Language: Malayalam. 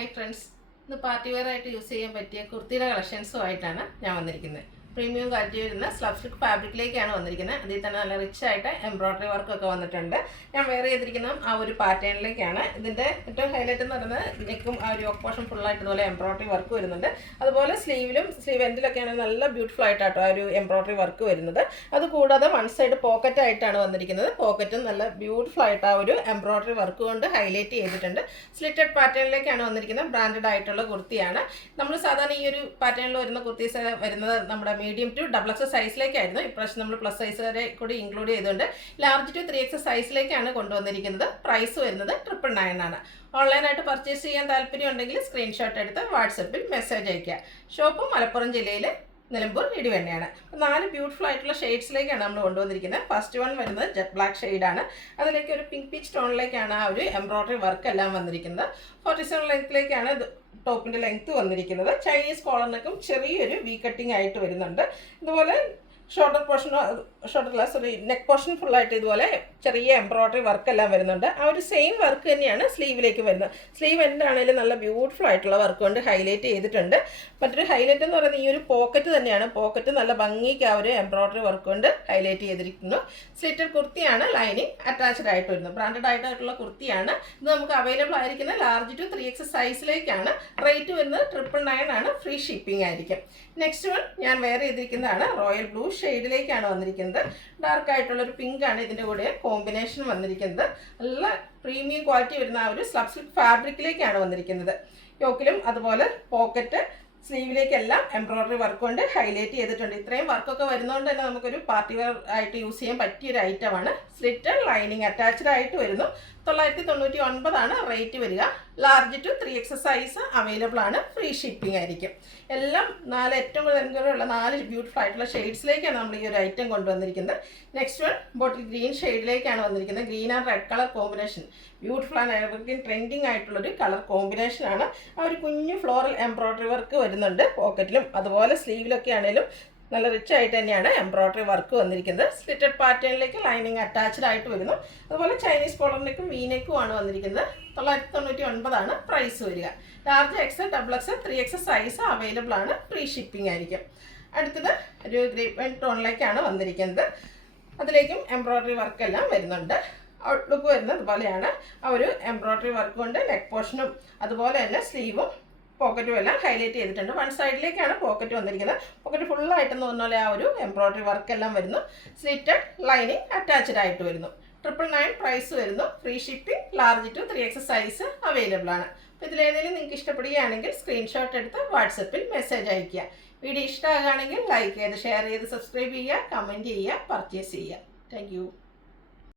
ഹായ് ഫ്രണ്ട്സ്, ഇന്ന് പാർട്ടി വെയർ ആയിട്ട് യൂസ് ചെയ്യാൻ പറ്റിയ കുർത്തിയുടെ കളക്ഷൻസുമായിട്ടാണ് ഞാൻ വന്നിരിക്കുന്നത്. പ്രീമിയം ക്വാളിറ്റി വരുന്ന സ്ലബ് സിൽക്ക് ഫാബ്രിക്കിലേക്കാണ് വന്നിരിക്കുന്നത്. അതിൽ തന്നെ നല്ല റിച്ച് ആയിട്ട് എംബ്രോയ്ഡറി വർക്കൊക്കെ വന്നിട്ടുണ്ട്. ഞാൻ വെയർ ചെയ്തിരിക്കുന്ന ആ ഒരു പാറ്റേണിലേക്കാണ്. ഇതിൻ്റെ ഏറ്റവും ഹൈലൈറ്റ് എന്ന് പറയുന്നത് നെക്കും ആ ഒരു യോക്ക് പോർഷൻ ഫുള്ളായിട്ട് ഇതുപോലെ എംബ്രോയ്ഡറി വർക്ക് വരുന്നുണ്ട്. അതുപോലെ സ്ലീവ് എൻഡിലൊക്കെയാണ് നല്ല ബ്യൂട്ടിഫുൾ ആയിട്ടാട്ടോ ആ ഒരു എംബ്രോയ്ഡറി വർക്ക് വരുന്നത്. അതുകൂടാതെ വൺ സൈഡ് പോക്കറ്റ് ആയിട്ടാണ് വന്നിരിക്കുന്നത്. പോക്കറ്റും നല്ല ബ്യൂട്ടിഫുൾ ആയിട്ട് ആ ഒരു എംബ്രോയ്ഡറി വർക്ക് കൊണ്ട് ഹൈലൈറ്റ് ചെയ്തിട്ടുണ്ട്. സ്ലിറ്റഡ് പാറ്റേണിലേക്കാണ് വന്നിരിക്കുന്നത്. ബ്രാൻഡഡ് ആയിട്ടുള്ള കുർത്തിയാണ്. നമ്മൾ സാധാരണ ഈ ഒരു പാറ്റേണിൽ വരുന്ന കുർത്തീസ് വരുന്നത് നമ്മുടെ മീഡിയം ടു ഡബിൾ എക്സ് സൈസിലേക്കായിരുന്നു. ഇപ്രാവശ്യം നമ്മൾ പ്ലസ് സൈസ് വരെ കൂടി ഇൻക്ലൂഡ് ചെയ്തുകൊണ്ട് ലാർജ് ടു 3X സൈസിലേക്കാണ് കൊണ്ടുവന്നിരിക്കുന്നത്. പ്രൈസ് വരുന്നത് 999 ആണ്. ഓൺലൈനായിട്ട് പർച്ചേസ് ചെയ്യാൻ താല്പര്യം ഉണ്ടെങ്കിൽ സ്ക്രീൻഷോട്ട് എടുത്ത് വാട്സപ്പിൽ മെസ്സേജ് അയയ്ക്കുക. ഷോപ്പ് മലപ്പുറം ജില്ലയിൽ നിലമ്പൂർ ഇടിവണ്ണയാണ്. 4 ബ്യൂട്ടിഫുൾ ആയിട്ടുള്ള ഷെയ്ഡ്സിലേക്കാണ് നമ്മൾ കൊണ്ടുവന്നിരിക്കുന്നത്. ഫസ്റ്റ് വൺ വരുന്നത് ജെറ്റ് ബ്ലാക്ക് ഷെയ്ഡാണ്. അതിലേക്ക് ഒരു പിങ്ക് പീച്ച് ടോണിലേക്കാണ് ആ ഒരു എംബ്രോയ്ഡറി വർക്ക് എല്ലാം വന്നിരിക്കുന്നത്. 47 ലെങ്ത്തിലേക്കാണ് ടോപ്പിൻ്റെ ലെങ്ത്ത് വന്നിരിക്കുന്നത്. ചൈനീസ് കോളറിനൊക്കെ ചെറിയൊരു വി കട്ടിങ് ആയിട്ട് വരുന്നുണ്ട്. ഇതുപോലെ നെക്ക് പോർഷൻ ഫുള്ളായിട്ട് ഇതുപോലെ ചെറിയ എംബ്രോയ്ഡറി വർക്കെല്ലാം വരുന്നുണ്ട്. ആ ഒരു സെയിം വർക്ക് തന്നെയാണ് സ്ലീവിലേക്ക് വരുന്നത്. സ്ലീവ് എന്താണെങ്കിലും നല്ല ബ്യൂട്ടിഫുൾ ആയിട്ടുള്ള വർക്ക് കൊണ്ട് ഹൈലൈറ്റ് ചെയ്തിട്ടുണ്ട്. മറ്റൊരു ഹൈലൈറ്റ് എന്ന് പറയുന്നത് ഈ ഒരു പോക്കറ്റ് തന്നെയാണ്. പോക്കറ്റ് നല്ല ഭംഗിക്ക് ആ ഒരു എംബ്രോയ്ഡറി വർക്ക് കൊണ്ട് ഹൈലൈറ്റ് ചെയ്തിരിക്കുന്നു. സ്ലിറ്റഡ് കുർത്തിയാണ്. ലൈനിങ് അറ്റാച്ച്ഡ് ആയിട്ട് വരുന്നത്. ബ്രാൻഡഡ് ആയിട്ടുള്ള കുർത്തിയാണ്. ഇത് നമുക്ക് അവൈലബിൾ ആയിരിക്കുന്ന ലാർജ് ടു 3X സൈസിലേക്കാണ്. റേറ്റ് വരുന്നത് 999 ആണ്. ഫ്രീ ഷിപ്പിംഗ് ആയിരിക്കും. നെക്സ്റ്റ് വൺ ഞാൻ വെയർ ചെയ്തിരിക്കുന്നതാണ് റോയൽ ബ്ലൂ ഷെയ്ഡിലേക്കാണ് വന്നിരിക്കുന്നത്. ഡാർക്ക് ആയിട്ടുള്ളൊരു പിങ്ക് ആണ് ഇതിൻ്റെ കൂടെ കോമ്പിനേഷൻ വന്നിരിക്കുന്നത്. നല്ല പ്രീമിയം ക്വാളിറ്റി വരുന്ന ആ ഒരു സ്ലബ് സിൽക്ക് ഫാബ്രിക്കിലേക്കാണ് വന്നിരിക്കുന്നത്. യോക്കിലും അതുപോലെ പോക്കറ്റ് സ്ലീവിലേക്കെല്ലാം എംബ്രോയ്ഡറി വർക്ക് കൊണ്ട് ഹൈലൈറ്റ് ചെയ്തിട്ടുണ്ട്. ഇത്രയും വർക്കൊക്കെ വരുന്നതുകൊണ്ട് തന്നെ നമുക്കൊരു പാർട്ടി വെയർ ആയിട്ട് യൂസ് ചെയ്യാൻ പറ്റിയൊരു ഐറ്റമാണ്. സ്ലിറ്റഡ് ലൈനിങ് അറ്റാച്ച്ഡ് ആയിട്ട് വരുന്നു. 999 ആണ് റേറ്റ് വരിക. Large to 3X size available ആണ്. ഫ്രീ ഷിപ്പിംഗ് ആയിരിക്കും. എല്ലാം ഏറ്റവും കൂടുതലുള്ള 4 ബ്യൂട്ടിഫുൾ ആയിട്ടുള്ള ഷെയ്ഡ്സിലേക്കാണ് നമ്മൾ ഈ ഒരു ഐറ്റം കൊണ്ടുവന്നിരിക്കുന്നത്. നെക്സ്റ്റ് വൺ ബോട്ടിൽ ഗ്രീൻ ഷെയ്ഡിലേക്കാണ് വന്നിരിക്കുന്നത്. Green and red colour combination beautiful and evergreen trending ആയിട്ടുള്ളൊരു കളർ കോമ്പിനേഷനാണ്. ആ ഒരു കുഞ്ഞു ഫ്ലോറൽ എംബ്രോയ്ഡറി വർക്ക് വരുന്നുണ്ട്. പോക്കറ്റിലും അതുപോലെ സ്ലീവിലൊക്കെ ആണെങ്കിലും നല്ല റിച്ച് ആയിട്ട് തന്നെയാണ് എംബ്രോയ്ഡറി വർക്ക് വന്നിരിക്കുന്നത്. സ്ലിറ്റഡ് പാറ്റേണിലേക്ക് ലൈനിങ് അറ്റാച്ച്ഡ് ആയിട്ട് വരുന്നു. അതുപോലെ ചൈനീസ് കോളറിലേക്കും വീനെക്കും ആണ് വന്നിരിക്കുന്നത്. 999 ആണ് പ്രൈസ് വരിക. Large X double X 3X size available ആണ്. ഫ്രീ ഷിപ്പിംഗ് ആയിരിക്കും. അടുത്തത് ഒരു ഗ്രേപ്പ് വൈൻ ടോണിലേക്കാണ് വന്നിരിക്കുന്നത്. അതിലേക്കും എംബ്രോയ്ഡറി വർക്കെല്ലാം വരുന്നുണ്ട്. ഔട്ട്ലുക്ക് വരുന്നത് അതുപോലെയാണ്. ആ ഒരു എംബ്രോയ്ഡറി വർക്ക് കൊണ്ട് നെക്ക് പോർഷനും അതുപോലെ തന്നെ സ്ലീവും പോക്കറ്റും എല്ലാം ഹൈലൈറ്റ് ചെയ്തിട്ടുണ്ട്. വൺ സൈഡിലേക്കാണ് പോക്കറ്റ് വന്നിരിക്കുന്നത്. പോക്കറ്റ് ഫുള്ളായിട്ടെന്ന് പറഞ്ഞാൽ ആ ഒരു എംബ്രോയ്ഡറി വർക്കെല്ലാം വരുന്നു. സ്ലിറ്റഡ് ലൈനിങ് അറ്റാച്ച്ഡ് ആയിട്ട് വരുന്നു. 999 പ്രൈസ് വരുന്നു. Free shipping. Large to 3X size available ആണ്. അപ്പോൾ ഇതിലേതെങ്കിലും നിങ്ങൾക്ക് ഇഷ്ടപ്പെടുകയാണെങ്കിൽ സ്ക്രീൻഷോട്ട് എടുത്ത് വാട്സപ്പിൽ മെസ്സേജ് അയയ്ക്കുക. വീഡിയോ ഇഷ്ടമാകുകയാണെങ്കിൽ ലൈക്ക് ചെയ്ത് ഷെയർ ചെയ്ത് സബ്സ്ക്രൈബ് ചെയ്യുക, കമൻറ്റ് ചെയ്യുക, പർച്ചേസ് ചെയ്യുക. താങ്ക്